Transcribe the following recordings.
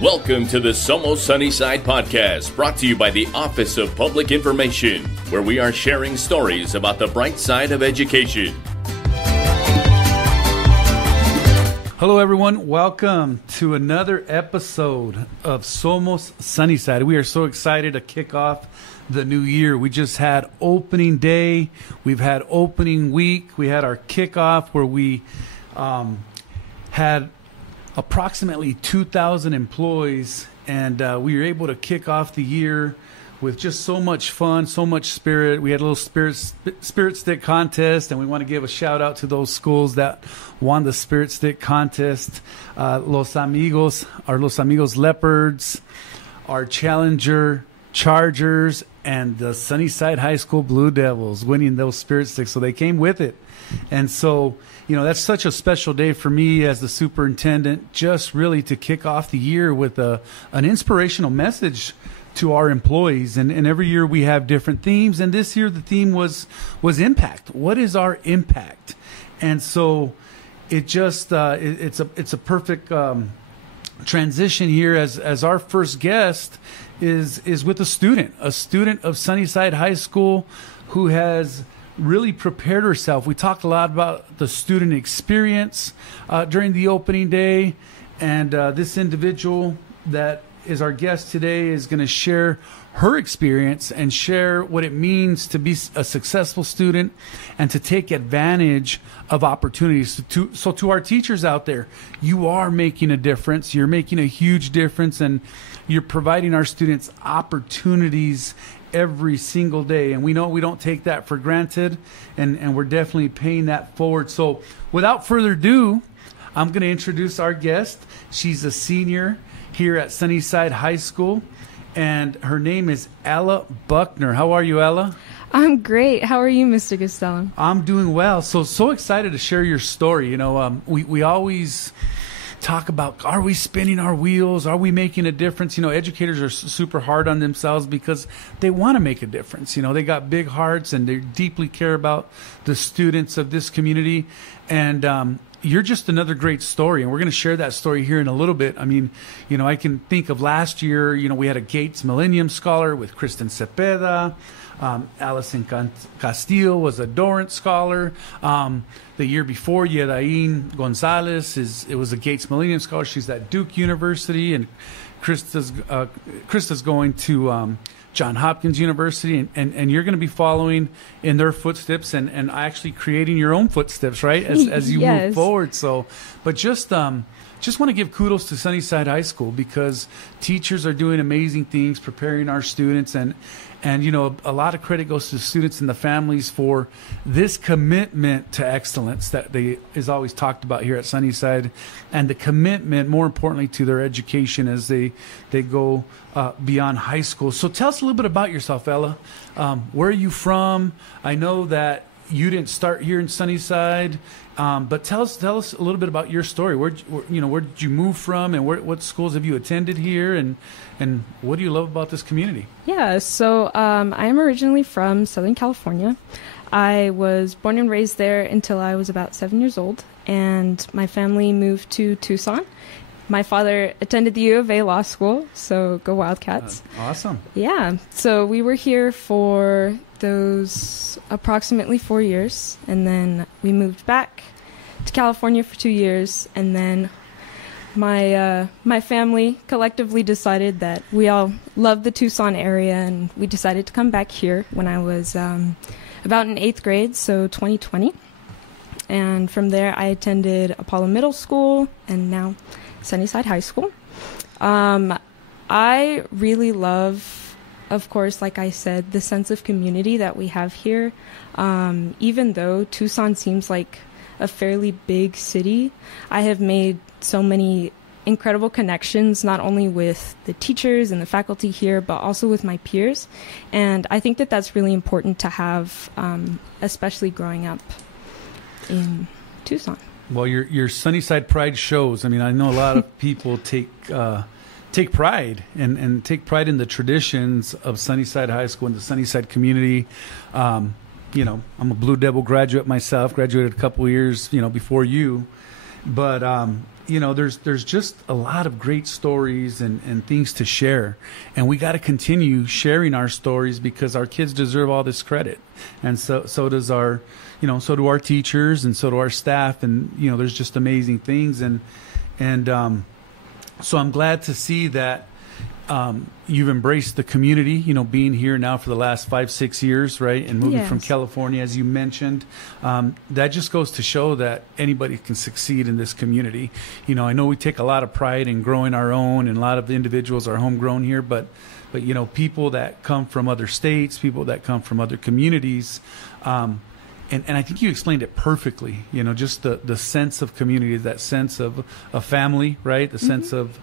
Welcome to the Somos Sunnyside podcast, brought to you by the Office of Public Information, where we are sharing stories about the bright side of education. Hello, everyone. Welcome to another episode of Somos Sunnyside. We are so excited to kick off the new year. We just had opening day. We've had opening week. We had our kickoff where we had approximately 2,000 employees, and we were able to kick off the year with just so much fun, so much spirit. We had a little spirit stick contest, and we want to give a shout out to those schools that won the spirit stick contest. Los Amigos Leopards, our Challenger Chargers, and the Sunnyside High School Blue Devils winning those spirit sticks. So they came with it. And so, you know, that's such a special day for me as the superintendent, just really to kick off the year with an inspirational message to our employees. And every year we have different themes. And this year the theme was impact. What is our impact? And so it just it's a perfect transition here as our first guest is with a student of Sunnyside High School who has really prepared herself. We talked a lot about the student experience during the opening day, and this individual that is our guest today is going to share her experience and share what it means to be a successful student and to take advantage of opportunities. So to our teachers out there, you are making a difference. You're making a huge difference, and you're providing our students opportunities every single day. And we know we don't take that for granted, and we're definitely paying that forward. So without further ado, I'm going to introduce our guest. She's a senior here at Sunnyside High School, and her name is Ella Buckner. How are you, Ella? I'm great. How are you, Mr. Costello? I'm doing well. So excited to share your story. You know, we always talk about, are we spinning our wheels? Are we making a difference? You know, educators are super hard on themselves because they want to make a difference. You know, they got big hearts and they deeply care about the students of this community. And you're just another great story, and we're going to share that story here in a little bit. I mean, you know, I can think of last year, you know, we had a Gates Millennium Scholar with Kristen Cepeda. Allison Castillo was a Dorrance Scholar. The year before, Yedain Gonzalez it was a Gates Millennium Scholar. She's at Duke University, and Krista's going to Johns Hopkins University, and you're going to be following in their footsteps and actually creating your own footsteps, right, as you Yes. move forward. So, but just want to give kudos to Sunnyside High School because teachers are doing amazing things, preparing our students, and you know, a lot of credit goes to the students and the families for this commitment to excellence that is always talked about here at Sunnyside, and the commitment, more importantly, to their education as they go beyond high school. So tell us a little bit about yourself, Ella. Where are you from? I know that you didn't start here in Sunnyside, but tell us a little bit about your story. Where did you move from, and what schools have you attended here, and what do you love about this community? Yeah, so I am originally from Southern California. I was born and raised there until I was about 7 years old, and my family moved to Tucson. My father attended the U of A Law School, so go Wildcats. Awesome. Yeah, so we were here for those approximately 4 years, and then we moved back to California for 2 years, and then my family collectively decided that we all loved the Tucson area, and we decided to come back here when I was about in 8th grade, so 2020. And from there, I attended Apollo Middle School, and now Sunnyside High School. I really love, of course, like I said, the sense of community that we have here. Even though Tucson seems like a fairly big city, I have made so many incredible connections, not only with the teachers and the faculty here, but also with my peers. And I think that that's really important to have, especially growing up in Tucson. Well, your Sunnyside pride shows. I mean, I know a lot of people take pride and take pride in the traditions of Sunnyside High School and the Sunnyside community. You know, I'm a Blue Devil graduate myself, graduated a couple years, before you. But, there's just a lot of great stories and things to share, and we got to continue sharing our stories because our kids deserve all this credit, and so does our, so do our teachers and so do our staff, and there's just amazing things, and so I'm glad to see that you've embraced the community, being here now for the last 5-6 years, right? And moving from California, as you mentioned. That just goes to show that anybody can succeed in this community. I know we take a lot of pride in growing our own, and a lot of the individuals are homegrown here, but people that come from other states, people that come from other communities, and I think you explained it perfectly, just the sense of community, that sense of a family, right? The sense of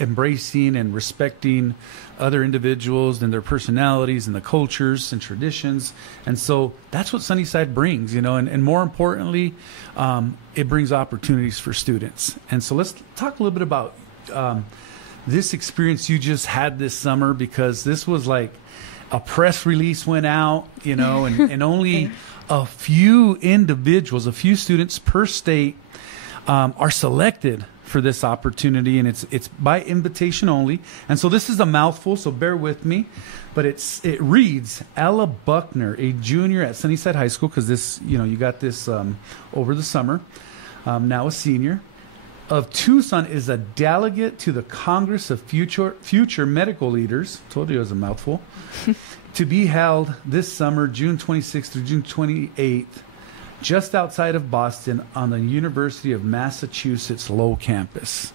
embracing and respecting other individuals and their personalities and the cultures and traditions. And so that's what Sunnyside brings, and more importantly, it brings opportunities for students. And so let's talk a little bit about this experience you just had this summer, because this was like a press release went out, and only a few individuals, a few students per state are selected for this opportunity, and it's by invitation only. And so this is a mouthful, so bear with me, but it reads, Ella Buckner, a junior at Sunnyside High School, because this, you got this over the summer, now a senior, of Tucson, is a delegate to the Congress of Future Medical Leaders, told you it was a mouthful, to be held this summer, June 26th through June 28th, just outside of Boston on the University of Massachusetts Lowell campus.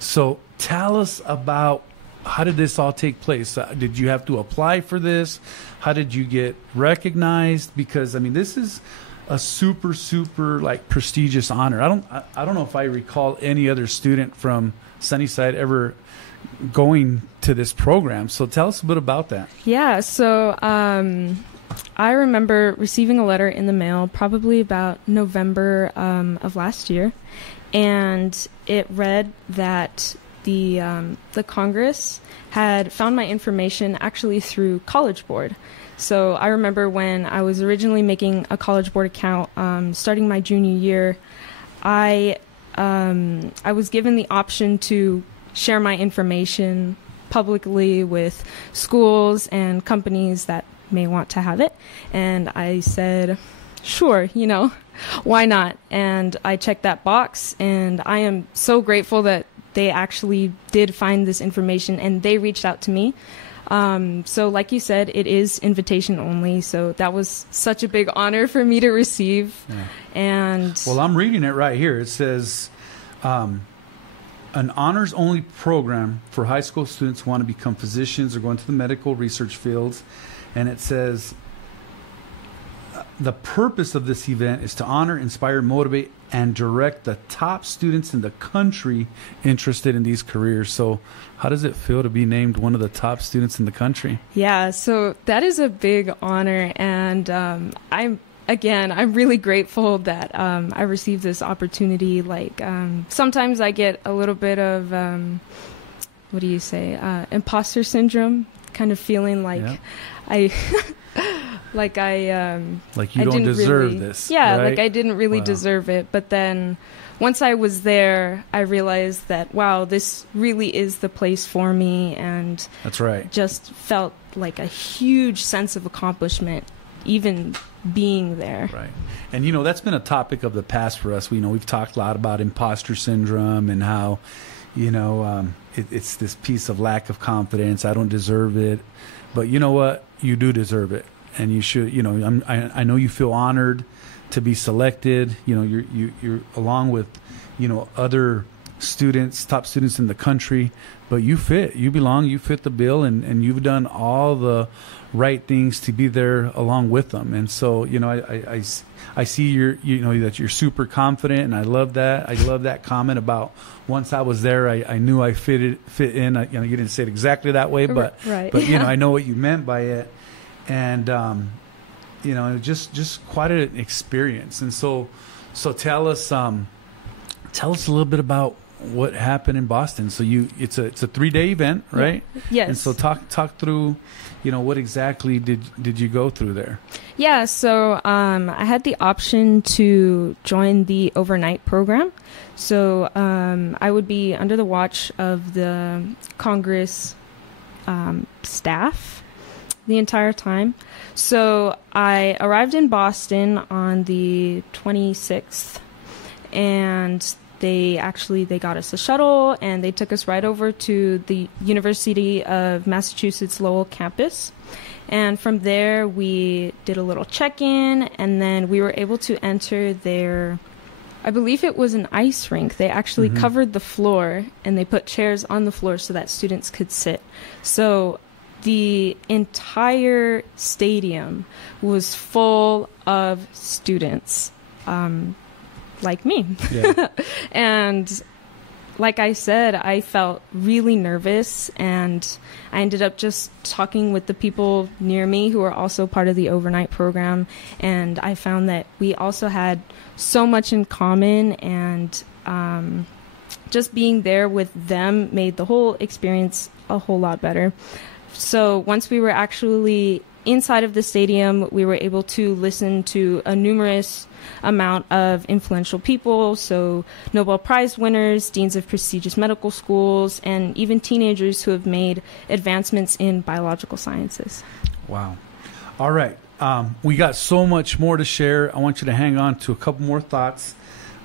So tell us about, how did this all take place? Did you have to apply for this? How did you get recognized? Because, this is a super, super prestigious honor. I don't know if I recall any other student from Sunnyside ever going to this program. So tell us a bit about that. Yeah, so I remember receiving a letter in the mail probably about November of last year, and it read that the Congress had found my information actually through College Board. So I remember when I was originally making a College Board account, starting my junior year, I was given the option to share my information publicly with schools and companies that may want to have it. And I said, sure, why not? And I checked that box, and I am so grateful that they actually did find this information and they reached out to me. So like you said, it is invitation only. So that was such a big honor for me to receive. Yeah. And well, I'm reading it right here. It says, an honors-only program for high school students who want to become physicians or go into the medical research fields. And it says, the purpose of this event is to honor, inspire, motivate, and direct the top students in the country interested in these careers. So how does it feel to be named one of the top students in the country? Yeah, so that is a big honor. And I'm really grateful that I received this opportunity. Sometimes I get a little bit of, imposter syndrome, kind of feeling like I you don't deserve this. Yeah, right? I didn't really deserve it. But then once I was there, I realized that, wow, this really is the place for me. And that's right. Just felt like a huge sense of accomplishment, even being there. Right. And, that's been a topic of the past for us. We've talked a lot about imposter syndrome and how, it's this piece of lack of confidence. I don't deserve it. But you know what? You do deserve it. And you should, I know you feel honored to be selected. You're along with, other students, top students in the country, but you belong, you fit the bill, and you've done all the right things to be there along with them. And so, I see that you're super confident, and I love that. I love that comment about once I was there, I knew I fit in. You didn't say it exactly that way, but right. But I know what you meant by it. And just quite an experience. And so tell us a little bit about what happened in Boston. So it's a 3-day event, right? Yeah. Yes. And so talk through, what exactly did you go through there? Yeah, so I had the option to join the overnight program. So I would be under the watch of the Congress staff the entire time. So I arrived in Boston on the 26th, and they got us a shuttle, and they took us right over to the University of Massachusetts Lowell campus. And from there, we did a little check-in, and then we were able to enter their, I believe it was an ice rink. They actually covered the floor, and they put chairs on the floor so that students could sit. So the entire stadium was full of students, like me. Yeah. And like I said, I felt really nervous, and I ended up just talking with the people near me who are also part of the overnight program, and I found that we also had so much in common, and just being there with them made the whole experience a whole lot better. So once we were actually inside of the stadium, we were able to listen to a numerous amount of influential people, so Nobel Prize winners, deans of prestigious medical schools, and even teenagers who have made advancements in biological sciences. Wow. All right. We got so much more to share. I want you to hang on to a couple more thoughts.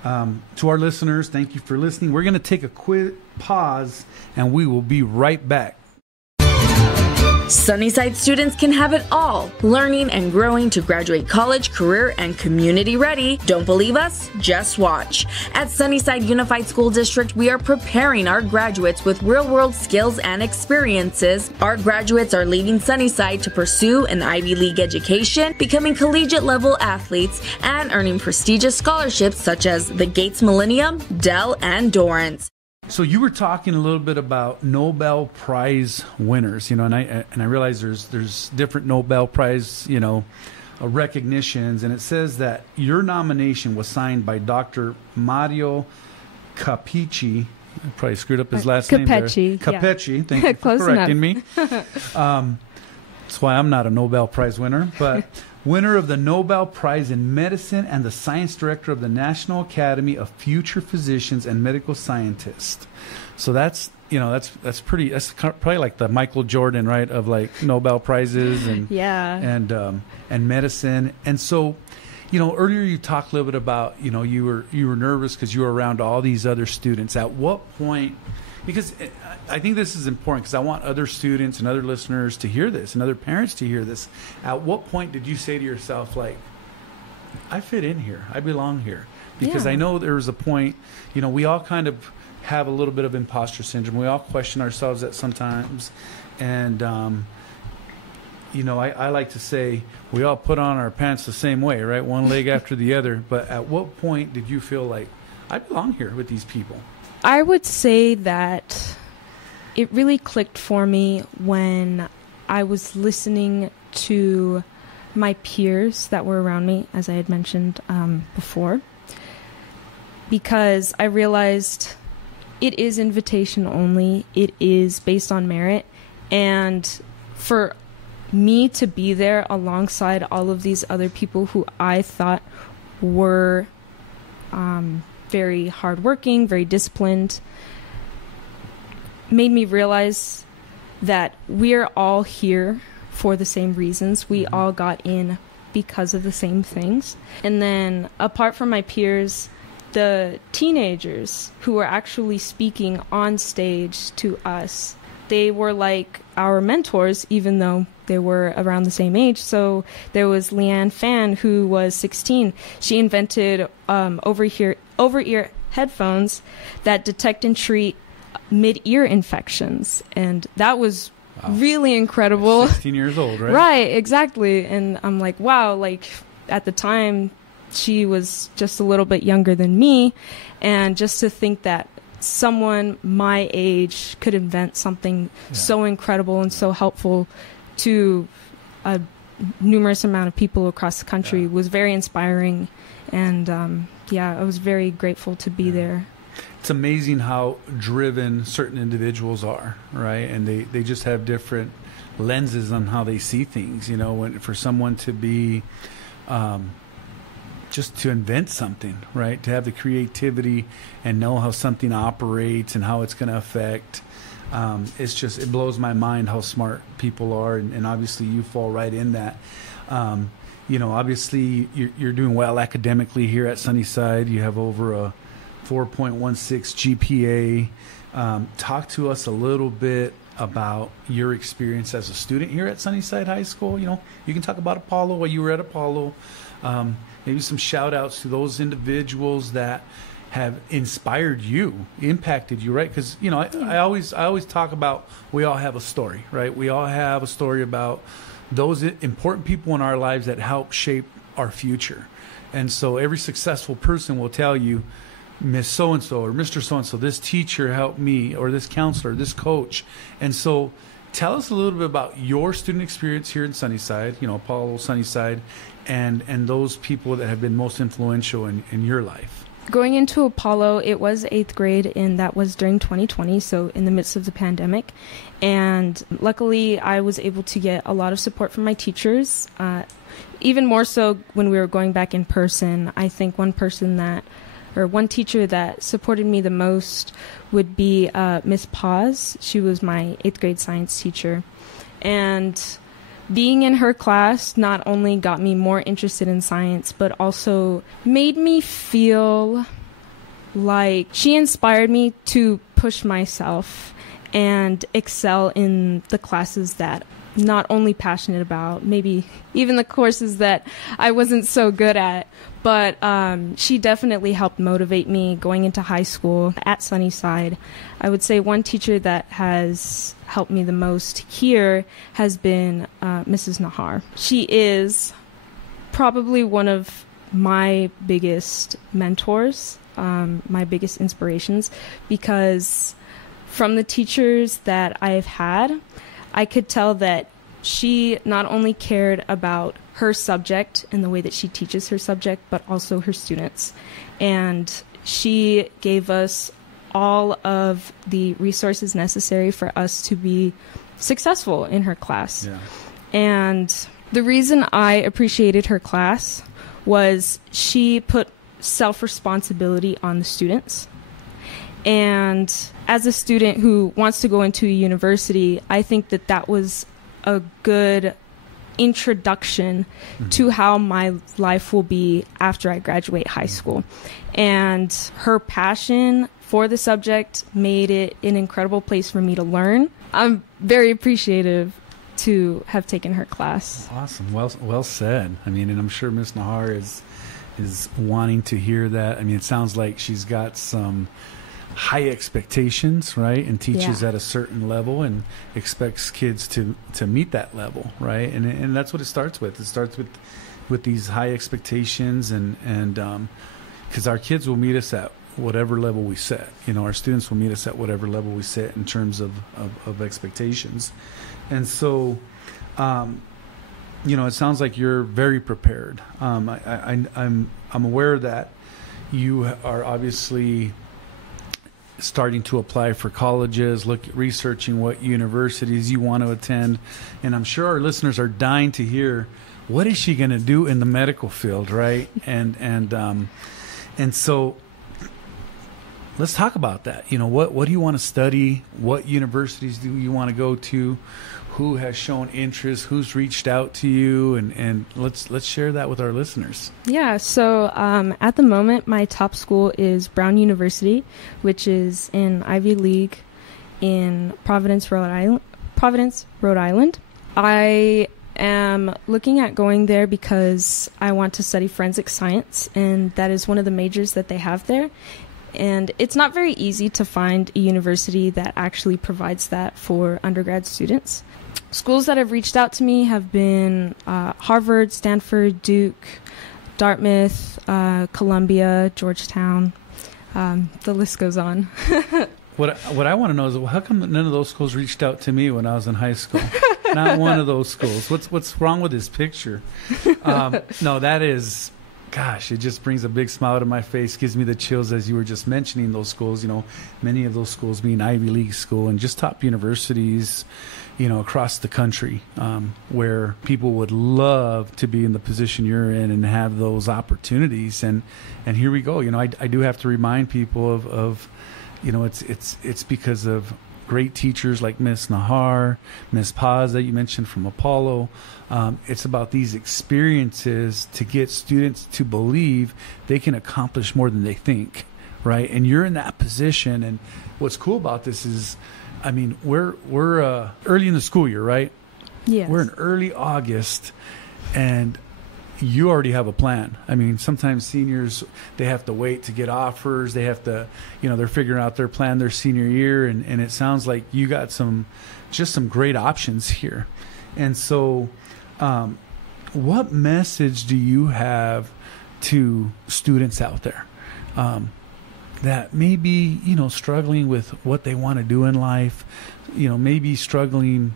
To our listeners, thank you for listening. We're going to take a quick pause, and we will be right back. Sunnyside students can have it all, learning and growing to graduate college, career, and community ready. Don't believe us? Just watch. At Sunnyside Unified School District, we are preparing our graduates with real-world skills and experiences. Our graduates are leaving Sunnyside to pursue an Ivy League education, becoming collegiate-level athletes, and earning prestigious scholarships such as the Gates Millennium, Dell, and Dorrance. So you were talking a little bit about Nobel Prize winners, and I realize there's different Nobel Prize, recognitions, and it says that your nomination was signed by Dr. Mario Capecci. I probably screwed up his last name there. Capecci, thank you for correcting me. That's why I'm not a Nobel Prize winner, but winner of the Nobel Prize in Medicine and the Science Director of the National Academy of Future Physicians and Medical Scientists. So that's probably like the Michael Jordan, right, of like Nobel Prizes and and medicine. And so, earlier you talked a little bit about, you were nervous because you were around all these other students. At what point? Because I think this is important, because I want other students and other listeners to hear this and other parents to hear this. At what point did you say to yourself, like, I fit in here, I belong here? Because I know there was a point, we all kind of have a little bit of imposter syndrome. We all question ourselves at sometimes. And, I like to say we all put on our pants the same way, right? One leg after the other. But at what point did you feel like, I belong here with these people? I would say that it really clicked for me when I was listening to my peers that were around me, as I had mentioned before, because I realized it is invitation only. It is based on merit. And for me to be there alongside all of these other people who I thought were very hardworking, very disciplined, made me realize that we're all here for the same reasons. We all got in because of the same things. And then apart from my peers, the teenagers who were actually speaking on stage to us, they were like our mentors, even though they were around the same age. So there was Leanne Fan, who was 16. She invented over-ear headphones that detect and treat mid-ear infections. And that was really incredible. 16 years old, right? Right, exactly. And I'm like, wow, like at the time, she was just a little bit younger than me. And just to think that someone my age could invent something so incredible and so helpful to a numerous amount of people across the country was very inspiring. And I was very grateful to be there. it's amazing how driven certain individuals are, right? And they just have different lenses on how they see things. You know, when for someone to be just to invent something, right? To have the creativity and know how something operates and how it's going to affect. It blows my mind how smart people are, and obviously you fall right in that. You know, obviously you're doing well academically here at Sunnyside. You have over a 4.16 GPA. Talk to us a little bit about your experience as a student here at Sunnyside High School. You know, you can talk about Apollo, while you were at Apollo. Maybe some shout outs to those individuals that have inspired you, impacted you, right? Because, you know, I always talk about we all have a story, right? We all have a story about those important people in our lives that help shape our future. And so every successful person will tell you, Miss So-and-so or Mr. So-and-so, this teacher helped me, or this counselor, this coach. And so tell us a little bit about your student experience here in Sunnyside, you know, Apollo, Sunnyside, and those people that have been most influential in your life. Going into Apollo, it was 8th grade, and that was during 2020, so in the midst of the pandemic. And luckily, I was able to get a lot of support from my teachers, even more so when we were going back in person. I think one teacher that supported me the most would be Miss Paz. She was my 8th grade science teacher. And being in her class not only got me more interested in science, but also made me feel like she inspired me to push myself and excel in the classes that not only passionate about, maybe even the courses that I wasn't so good at, but she definitely helped motivate me going into high school at Sunnyside. I would say one teacher that has helped me the most here has been Mrs. Nahar. She is probably one of my biggest mentors, my biggest inspirations, because from the teachers that I've had, I could tell that she not only cared about her subject and the way that she teaches her subject, but also her students. And she gave us all of the resources necessary for us to be successful in her class. Yeah. And the reason I appreciated her class was she put self-responsibility on the students. And as a student who wants to go into a university, I think that that was a good introduction to how my life will be after I graduate high school. And her passion for the subject made it an incredible place for me to learn. I'm very appreciative to have taken her class. Awesome. Well said. I mean, and I'm sure Miss Nahar is wanting to hear that. I mean, it sounds like she's got some high expectations, right? And teaches at a certain level and expects kids to meet that level, right? And that's what it starts with. It starts with these high expectations, and because our kids will meet us at whatever level we set. You know, our students will meet us at whatever level we set in terms of expectations. And so, you know, it sounds like you're very prepared. I'm aware that you are obviously starting to apply for colleges, researching what universities you want to attend, and I'm sure our listeners are dying to hear, what is she going to do in the medical field, right? And so let's talk about that. You know, what do you want to study? What universities do you want to go to? Who has shown interest? Who's reached out to you? And let's share that with our listeners. Yeah, so at the moment, my top school is Brown University, which is in Ivy League in Providence, Rhode Island. I am looking at going there because I want to study forensic science, and that is one of the majors that they have there. And it's not very easy to find a university that actually provides that for undergrad students. Schools that have reached out to me have been Harvard, Stanford, Duke, Dartmouth, Columbia, Georgetown. The list goes on. What I want to know is, how come none of those schools reached out to me when I was in high school? Not one of those schools. What's wrong with this picture? No, that is gosh, it just brings a big smile to my face, gives me the chills as you were just mentioning those schools, many of those schools being Ivy League school and just top universities, across the country, where people would love to be in the position you're in and have those opportunities. And here we go. I do have to remind people of it's because of great teachers like Miss Nahar, Miss Paz that you mentioned from Apollo. It's about these experiences to get students to believe they can accomplish more than they think, right? And you're in that position. And what's cool about this is, we're early in the school year, right? Yes. We're in early August, and you already have a plan. Sometimes seniors, they have to wait to get offers. They have to, they're figuring out their plan their senior year. And it sounds like you got some great options here. And so what message do you have to students out there that may be, struggling with what they want to do in life, maybe struggling,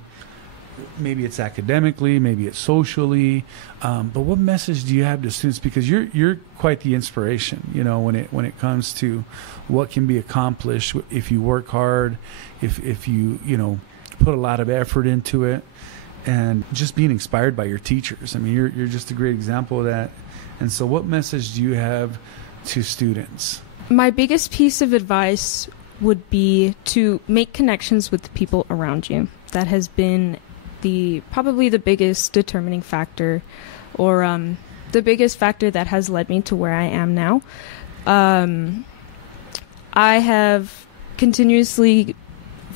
maybe it's academically, maybe it's socially, but what message do you have to students? Because you're quite the inspiration, when it comes to what can be accomplished if you work hard, if you put a lot of effort into it, and just being inspired by your teachers. You're just a great example of that. And so what message do you have to students? My biggest piece of advice would be to make connections with the people around you. That has been probably the biggest determining factor, or the biggest factor that has led me to where I am now. I have continuously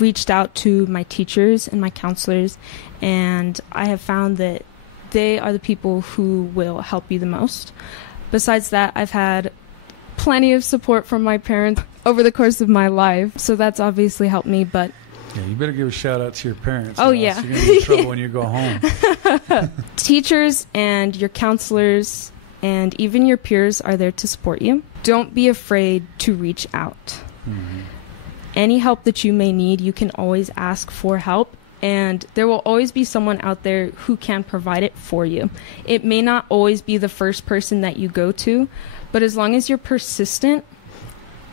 reached out to my teachers and my counselors, and I have found that they are the people who will help you the most. Besides that, I've had plenty of support from my parents over the course of my life, so that's obviously helped me. But yeah, you better give a shout out to your parents. Oh, yeah. You're going to be in trouble when you go home. Teachers and your counselors and even your peers are there to support you. Don't be afraid to reach out. Mm-hmm. Any help that you may need, you can always ask for help, and there will always be someone out there who can provide it for you. It may not always be the first person that you go to, but as long as you're persistent,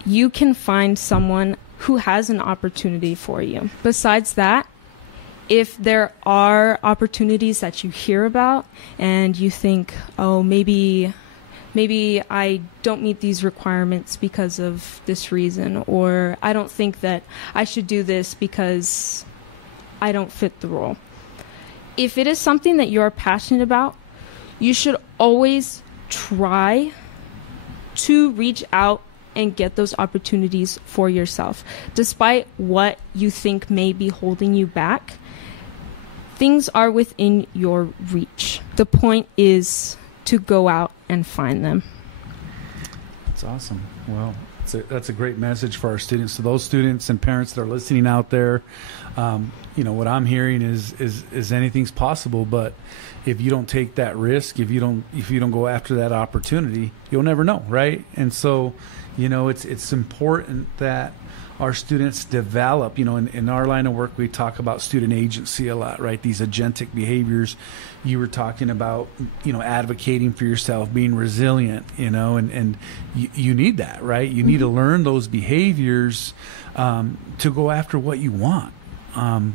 you can find someone who has an opportunity for you. Besides that, if there are opportunities that you hear about and you think, oh, maybe I don't meet these requirements because of this reason, or I don't think that I should do this because I don't fit the role. If it is something that you're passionate about, you should always try to reach out and get those opportunities for yourself. Despite what you think may be holding you back, things are within your reach. The point is to go out and find them. That's awesome. Well, that's a great message for our students. To those students and parents that are listening out there, what I'm hearing is anything's possible, but if you don't take that risk, if you don't go after that opportunity, you'll never know, right? And so, it's important that our students develop, in our line of work, we talk about student agency a lot, right? These agentic behaviors. You were talking about, advocating for yourself, being resilient, and you need that, right? You need to learn those behaviors to go after what you want,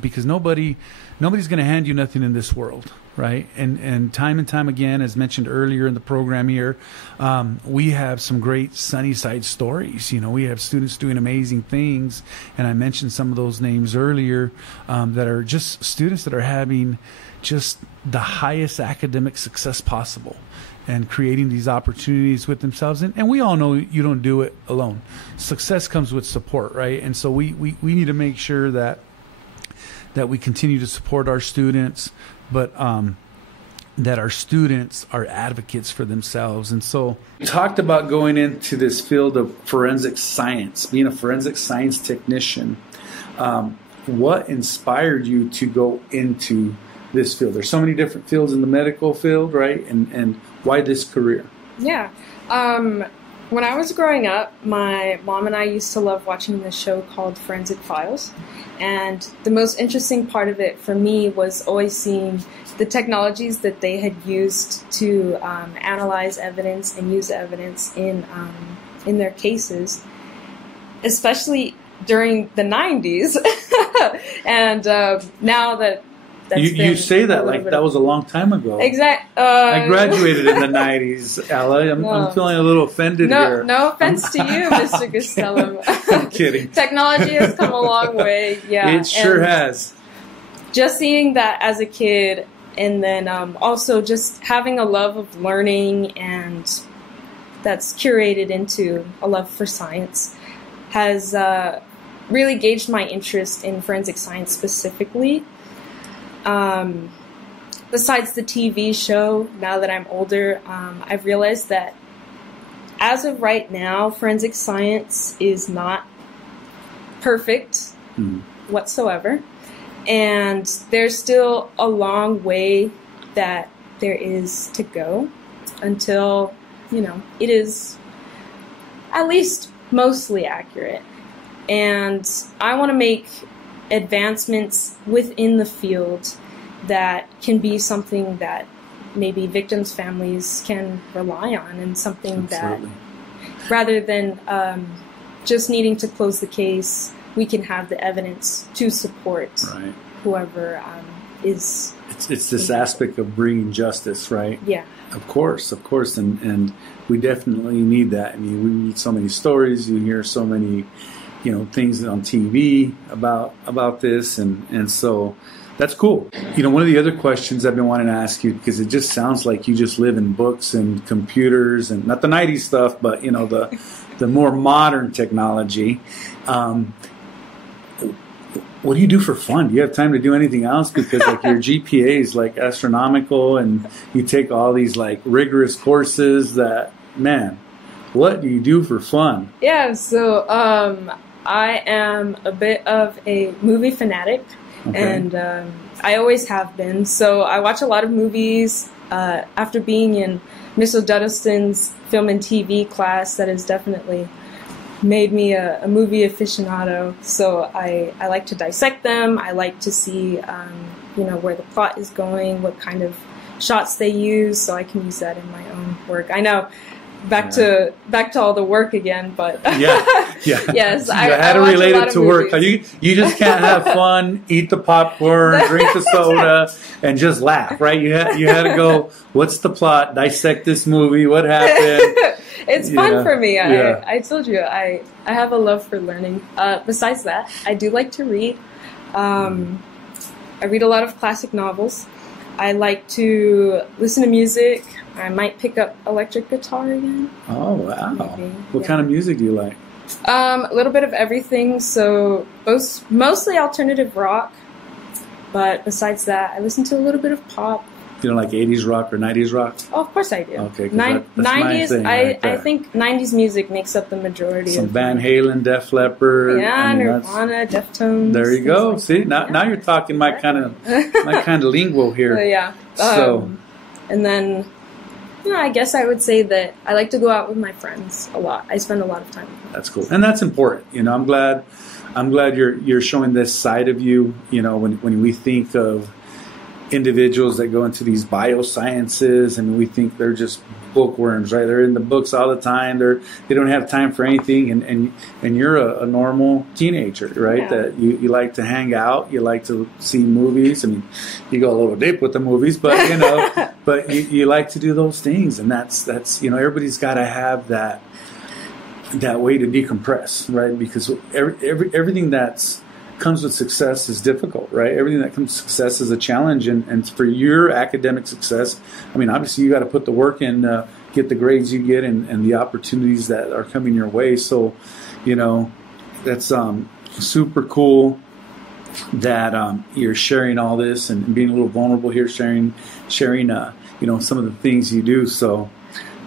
because nobody's going to hand you nothing in this world, right? And time again, as mentioned earlier in the program here, we have some great Sunnyside stories. We have students doing amazing things, and I mentioned some of those names earlier, that are just students that are having just the highest academic success possible and creating these opportunities with themselves. And we all know you don't do it alone. Success comes with support, right? And so we need to make sure that we continue to support our students, but that our students are advocates for themselves. And so we talked about going into this field of forensic science, being a forensic science technician. What inspired you to go into this field? There's so many different fields in the medical field, right? And why this career? Yeah. When I was growing up, my mom and I used to love watching this show called Forensic Files. And the most interesting part of it for me was always seeing the technologies that they had used to analyze evidence and use evidence in their cases, especially during the 90s. And now that you say that like that was a long time ago. Exactly. I graduated in the 90s, Ella. I'm feeling a little offended here. No offense to you, Mr. Costello. I'm kidding. Technology has come a long way. Yeah, it sure has. Just seeing that as a kid, and then also just having a love of learning, and that's curated into a love for science, has really gauged my interest in forensic science specifically. Besides the TV show, now that I'm older, I've realized that as of right now, forensic science is not perfect whatsoever. And there's still a long way that there is to go until, it is at least mostly accurate. And I want to make advancements within the field that can be something that maybe victims' families can rely on, and something Absolutely. that rather than just needing to close the case, we can have the evidence to support whoever is. It's this aspect of bringing justice, right? Yeah. Of course, and we definitely need that. I mean, we need so many stories. You hear so many, things on TV about this, and so that's cool. One of the other questions I've been wanting to ask you, because it just sounds like you just live in books and computers, and not the 90s stuff, but the more modern technology. What do you do for fun? Do you have time to do anything else? Because your GPA is astronomical, and you take all these rigorous courses. What do you do for fun? Yeah, so I am a bit of a movie fanatic, and I always have been. So I watch a lot of movies. After being in Miss O'Duddleston's film and TV class, that has definitely made me a movie aficionado. So I like to dissect them. I like to see, where the plot is going, what kind of shots they use, so I can use that in my own work. I know. Back to all the work again, but yes, I had to relate it to work. Movies. You just can't have fun, eat the popcorn, drink the soda, and just laugh, right? You had to go. What's the plot? Dissect this movie. What happened? It's fun for me. I told you I have a love for learning. Besides that, I do like to read. I read a lot of classic novels. I like to listen to music. I might pick up electric guitar again. Oh, wow. Maybe. What kind of music do you like? A little bit of everything. So mostly alternative rock. But besides that, I listen to a little bit of pop. You don't like 80s rock or 90s rock? Oh, of course I do. Okay. 90s, my thing right I think 90s music makes up the majority Some of Van Halen, Def Leppard. Yeah, Nirvana, Deftones. There you go. See, now you're talking my kind of lingo here. Yeah. So, and then, I guess I would say that I like to go out with my friends a lot. I spend a lot of time with them. That's cool, and that's important. I'm glad you're showing this side of you. When we think of individuals that go into these biosciences, and we think they're just bookworms, right? They're in the books all the time. They don't have time for anything, and you're a normal teenager, right? Yeah. That you like to hang out, you like to see movies. I mean, you go a little deep with the movies, but but you like to do those things, and that's everybody's got to have that way to decompress, right? Because everything that's comes with success is difficult, right? Everything that comes with success is a challenge, and for your academic success, I mean, obviously you got to put the work in, get the grades you get, and the opportunities that are coming your way. So, that's super cool that you're sharing all this and being a little vulnerable here, sharing some of the things you do. So,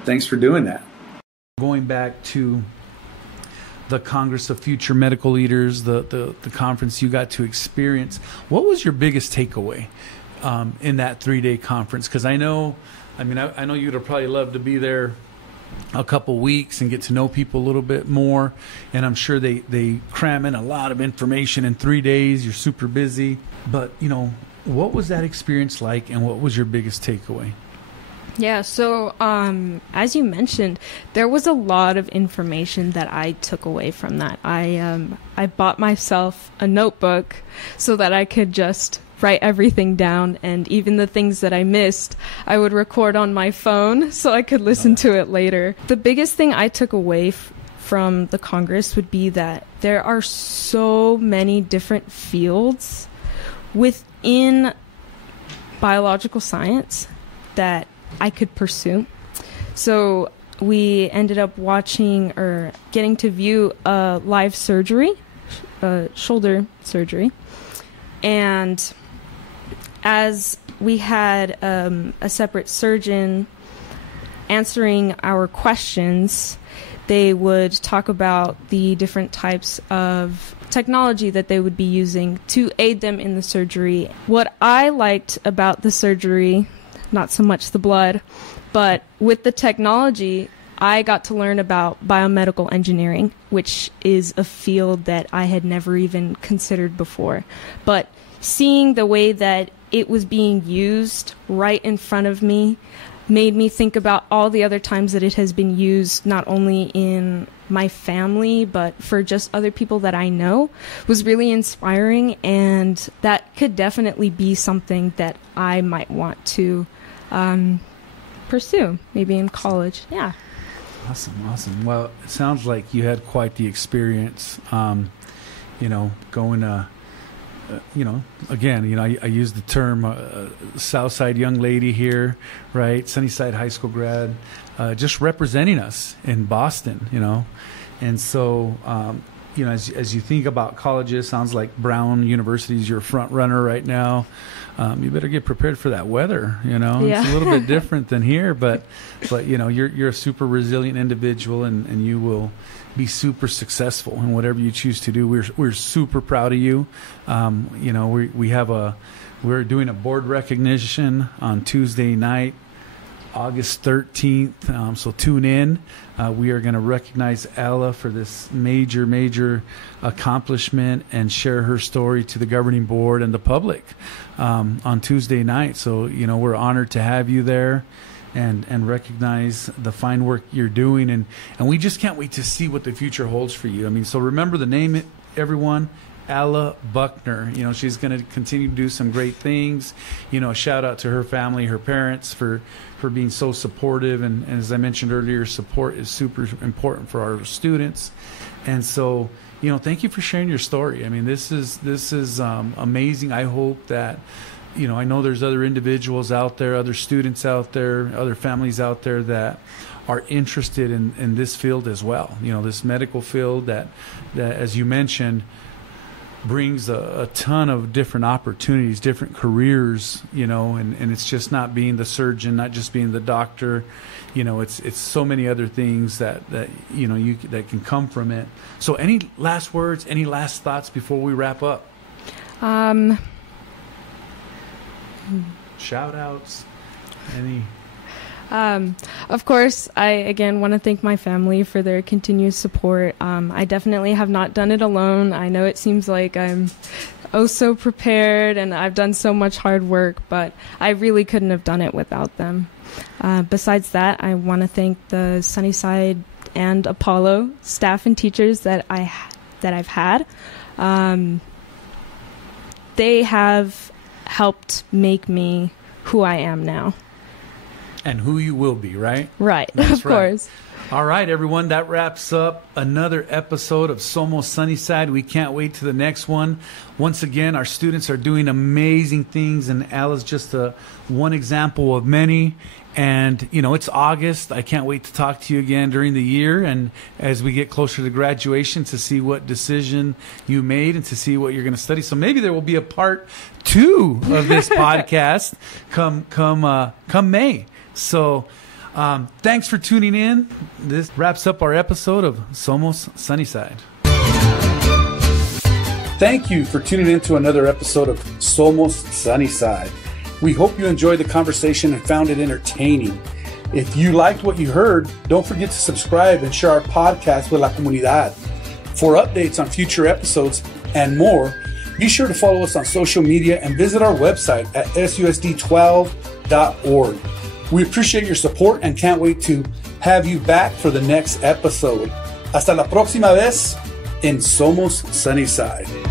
thanks for doing that. Going back to the Congress of Future Medical Leaders, the conference you got to experience, what was your biggest takeaway in that 3-day conference? Because I know you'd have probably loved to be there a couple weeks and get to know people a little bit more. And I'm sure they cram in a lot of information in 3 days. You're super busy. But, what was that experience like, and what was your biggest takeaway? Yeah, so as you mentioned, there was a lot of information that I took away from that. I bought myself a notebook so that I could just write everything down, and even the things that I missed, I would record on my phone so I could listen to it later. The biggest thing I took away from the Congress would be that there are so many different fields within biological science that I could pursue. So we ended up watching or getting to view a live surgery, shoulder surgery, and as we had a separate surgeon answering our questions, they would talk about the different types of technology that they would be using to aid them in the surgery. What I liked about the surgery, not so much the blood, but with the technology, I got to learn about biomedical engineering, which is a field that I had never even considered before. But seeing the way that it was being used right in front of me made me think about all the other times that it has been used, not only in my family, but for just other people that I know, was really inspiring. And that could definitely be something that I might want to pursue, maybe in college. Yeah. Awesome. Well, it sounds like you had quite the experience, going again, I use the term Southside young lady here, right? Sunnyside High School grad, just representing us in Boston, And so, as you think about colleges, sounds like Brown University is your front runner right now. You better get prepared for that weather, Yeah. It's a little bit different than here, but you're a super resilient individual, and you will be super successful in whatever you choose to do. We're super proud of you. We're doing a board recognition on Tuesday night, August 13th. So tune in. We are going to recognize Ella for this major accomplishment and share her story to the governing board and the public on Tuesday night. So, we're honored to have you there and recognize the fine work you're doing. And we just can't wait to see what the future holds for you. So remember the name, everyone. Ella Buckner. She's going to continue to do some great things. A shout out to her family, her parents for being so supportive. And as I mentioned earlier, support is super important for our students. And so, thank you for sharing your story. This is amazing. I hope that, I know there's other individuals out there, other students out there, other families out there that are interested in this field as well. This medical field that as you mentioned, brings a ton of different opportunities, different careers, and it's just not being the surgeon, not just being the doctor, it's so many other things that that can come from it. So any last words, any last thoughts before we wrap up? Shout outs, any? Of course, I again want to thank my family for their continued support. I definitely have not done it alone. I know it seems like I'm so prepared and I've done so much hard work, but I really couldn't have done it without them. Besides that, I want to thank the Sunnyside and Apollo staff and teachers that I've had. They have helped make me who I am now. And who you will be, right? Right, That's of course. Right. All right, everyone, that wraps up another episode of Somos Sunnyside. We can't wait to the next one. Once again, our students are doing amazing things, and Ella's just one example of many. And, it's August. I can't wait to talk to you again during the year and as we get closer to graduation to see what decision you made and to see what you're going to study. So maybe there will be a part 2 of this podcast come May. So thanks for tuning in. This wraps up our episode of Somos Sunnyside. Thank you for tuning in to another episode of Somos Sunnyside. We hope you enjoyed the conversation and found it entertaining. If you liked what you heard, don't forget to subscribe and share our podcast with la comunidad. For updates on future episodes and more, be sure to follow us on social media and visit our website at susd12.org. We appreciate your support and can't wait to have you back for the next episode. Hasta la próxima vez en Somos Sunnyside.